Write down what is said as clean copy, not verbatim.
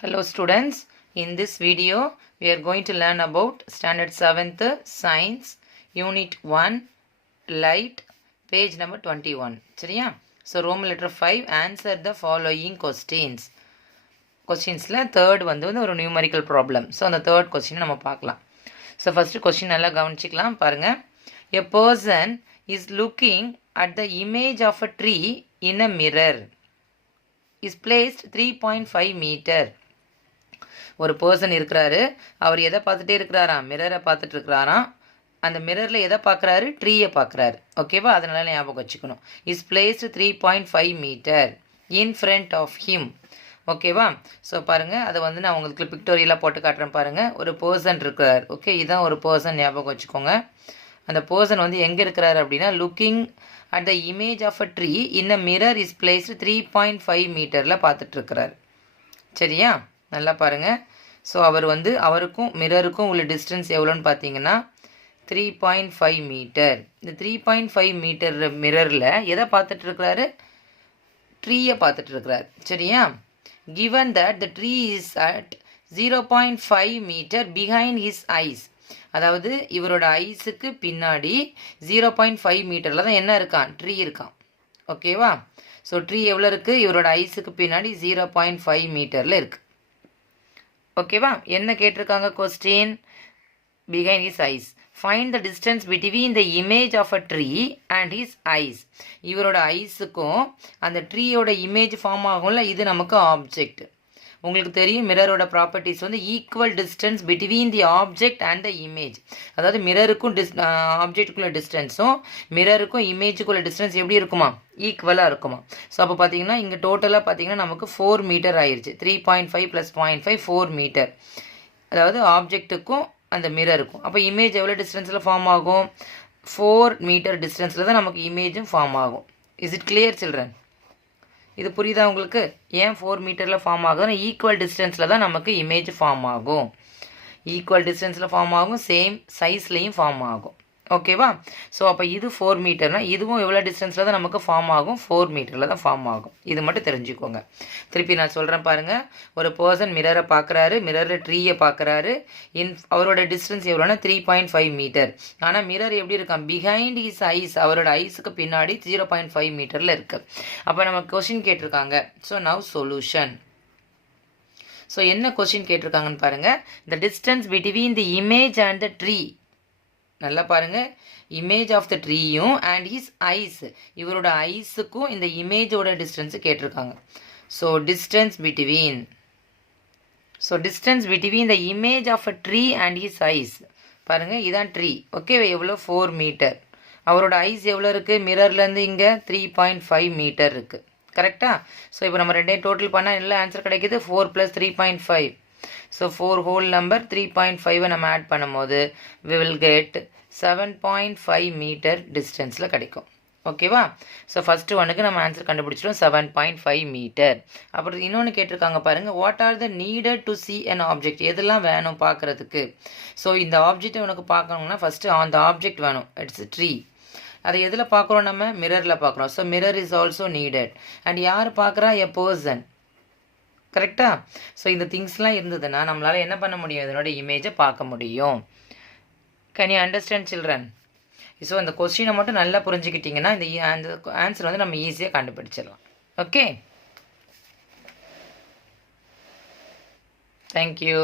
Hello students, in this video we are going to learn about standard 7th science unit 1 light page number 21 சரியா? So Roman letter 5 answer the following questionsல third வந்து ஒரு numerical problem. So அந்த third question நம்ம பார்க்கலாம். So first question நல்லா கவனிச்சுக்கலாம் பாருங்க. A person is looking at the image of a tree in a mirror is placed 3.5 meter. ஒரு person இருக்கிறாரு, அவர் எதை பார்த்துட்டே இருக்கிறாராம், மிரரை பார்த்துட்டு இருக்கிறாராம். அந்த மிரரில் எதை பார்க்குறாரு, ட்ரீயை பார்க்குறாரு. ஓகேவா, அதனால ஞாபகம் வச்சுக்கணும். Is placed 3.5 metre in front of him. ஓகேவா, ஸோ பாருங்கள், அதை வந்து நான் உங்களுக்கு பிக்டோரியலாக போட்டு காட்டுறேன் பாருங்கள். ஒரு பர்சன் இருக்கிறார். ஓகே, இதுதான் ஒரு பர்சன், ஞாபகம் வச்சுக்கோங்க. அந்த பர்சன் வந்து எங்கே இருக்கிறாரு அப்படின்னா, looking at the image of a tree in a mirror is placed 3.5 மீட்டரில் பார்த்துட்ருக்கிறார். சரியா, நல்லா பாருங்கள். ஸோ அவர் வந்து அவருக்கும் மிரருக்கும் உள்ள டிஸ்டன்ஸ் எவ்வளோன்னு பார்த்தீங்கன்னா 3.5 மீட்டர். இந்த 3.5 மீட்டர் மிரரில் எதை பார்த்துட்ருக்கிறாரு, ட்ரீயை பார்த்துட்ருக்கிறார். சரியா, given that the tree is at 0.5 metre behind his eyes. அதாவது இவரோட ஐஸுக்கு பின்னாடி 0.5 மீட்டரில் தான் என்ன இருக்கான், ட்ரீ இருக்கான். ஓகேவா, ஸோ ட்ரீ எவ்வளோ இருக்குது, இவரோட ஐஸுக்கு பின்னாடி 0.5 மீட்டரில் இருக்குது. ஓகேவா, என்ன கேட்டிருக்காங்க question, behind his eyes find the distance between the image of a tree and his eyes. இவரோட ஐஸுக்கும் அந்த ட்ரீயோட இமேஜ் ஃபார்ம் ஆகும்ல, இது நமக்கு ஆப்ஜெக்ட். உங்களுக்கு தெரியும் மிரரோட ப்ராப்பர்ட்டிஸ் வந்து equal distance between the object and the image. அதாவது மிரருக்கும் ஆப்ஜெக்டுக்குள்ள டிஸ்டன்ஸும் மிரருக்கும் இமேஜுக்குள்ள டிஸ்டன்ஸ் எப்படி இருக்குமா, ஈக்குவலாக இருக்குமா. ஸோ அப்போ பார்த்தீங்கன்னா இங்கே டோட்டலாக பார்த்தீங்கன்னா நமக்கு 4 மீட்டர் ஆயிடுச்சு. 3.5 + 0.5 4 மீட்டர். அதாவது ஆப்ஜெக்ட்டுக்கும் அந்த மிரருக்கும். அப்போ இமேஜ் எவ்வளோ டிஸ்டன்ஸில் ஃபார்ம் ஆகும், 4 மீட்டர் டிஸ்டன்ஸில் தான் நமக்கு இமேஜும் ஃபார்ம் ஆகும். Is it clear children? இது புரியுதா உங்களுக்கு? ஏன் 4 மீட்டரில் ஃபார்ம் ஆகுதுன்னா ஈக்குவல் டிஸ்டன்ஸில் தான் நமக்கு இமேஜ் ஃபார்ம் ஆகும். ஈக்குவல் டிஸ்டன்ஸில் ஃபார்ம் ஆகும், சேம் சைஸ்லேயும் ஃபார்ம் ஆகும். ஓகேவா, ஸோ அப்போ இது 4 மீட்டர்னால் இதுவும் எவ்வளோ டிஸ்டன்ஸில் தான் நமக்கு ஃபார்ம் ஆகும், 4 மீட்டரில் தான் ஃபார்ம் ஆகும். இது மட்டும் தெரிஞ்சுக்கோங்க. திருப்பி நான் சொல்கிறேன் பாருங்கள். ஒரு பர்சன் மிரரை பார்க்குறாரு, மிரரில் ட்ரீயை பார்க்குறாரு. அவரோட டிஸ்டன்ஸ் எவ்வளோனா 3.5 மீட்டர். ஆனால் மிரர் எப்படி இருக்கான், பிஹைண்ட் ஹிஸ் ஐஸ், அவரோட ஐஸுக்கு பின்னாடி 0.5 மீட்டரில் இருக்குது. அப்போ நம்ம கொஸ்டின் கேட்டிருக்காங்க. So now solution. ஸோ என்ன கொஸ்டின் கேட்டிருக்காங்கன்னு பாருங்கள். The distance between the image and the tree. நல்லா பாருங்கள், இமேஜ் ஆஃப் த ட்ரீயும் அண்ட் ஹிஸ் ஐஸ், இவரோட ஐஸுக்கும் இந்த இமேஜோட டிஸ்டன்ஸு கேட்டிருக்காங்க. So distance between the image of a tree and his eyes. பாருங்கள், இதான் ட்ரீ. ஓகே, எவ்வளோ 4 மீட்டர். அவரோட ஐஸ் எவ்வளோ இருக்குது, மிரர்லேருந்து இங்கே 3.5 மீட்டர் இருக்குது. கரெக்டாக? ஸோ இப்போ நம்ம ரெண்டையும் டோட்டல் பண்ணால் நல்ல ஆன்சர் கிடைக்கிது. 4 + 3.5. ஸோ 4 ஹோல் நம்பர் 3.5 நம்ம ஆட் பண்ணும்போது we will get 7.5 மீட்டர் டிஸ்டன்ஸில் கிடைக்கும். ஓகேவா, ஸோ ஃபஸ்ட்டு ஒன்றுக்கு நம்ம ஆன்சர் கண்டுபிடிச்சிடும் 7.5 மீட்டர். அப்புறம் இன்னொன்று கேட்டிருக்காங்க பாருங்கள், what are the needed to see an object. எதெல்லாம் வேணும் பார்க்குறதுக்கு. ஸோ இந்த ஆப்ஜெக்டை உனக்கு பார்க்கணுன்னா ஃபஸ்ட்டு அந்த ஆப்ஜெக்ட் வேணும். It's tree. அதை எதில் பார்க்குறோம், நம்ம மிரரில் பார்க்குறோம். So mirror is also needed. And யார் பார்க்குறா, எ பர்சன். கரெக்டா? ஸோ இந்த திங்ஸ்லாம் இருந்ததுன்னா நம்மளால் என்ன பண்ண முடியும், இதனோட இமேஜை பார்க்க முடியும். Can you understand children? So அந்த கொஸ்டினை மட்டும் நல்லா புரிஞ்சுக்கிட்டிங்கன்னா இந்த ஆன்சர் வந்து நம்ம ஈஸியாக கண்டுபிடிச்சிடலாம். Okay, thank you.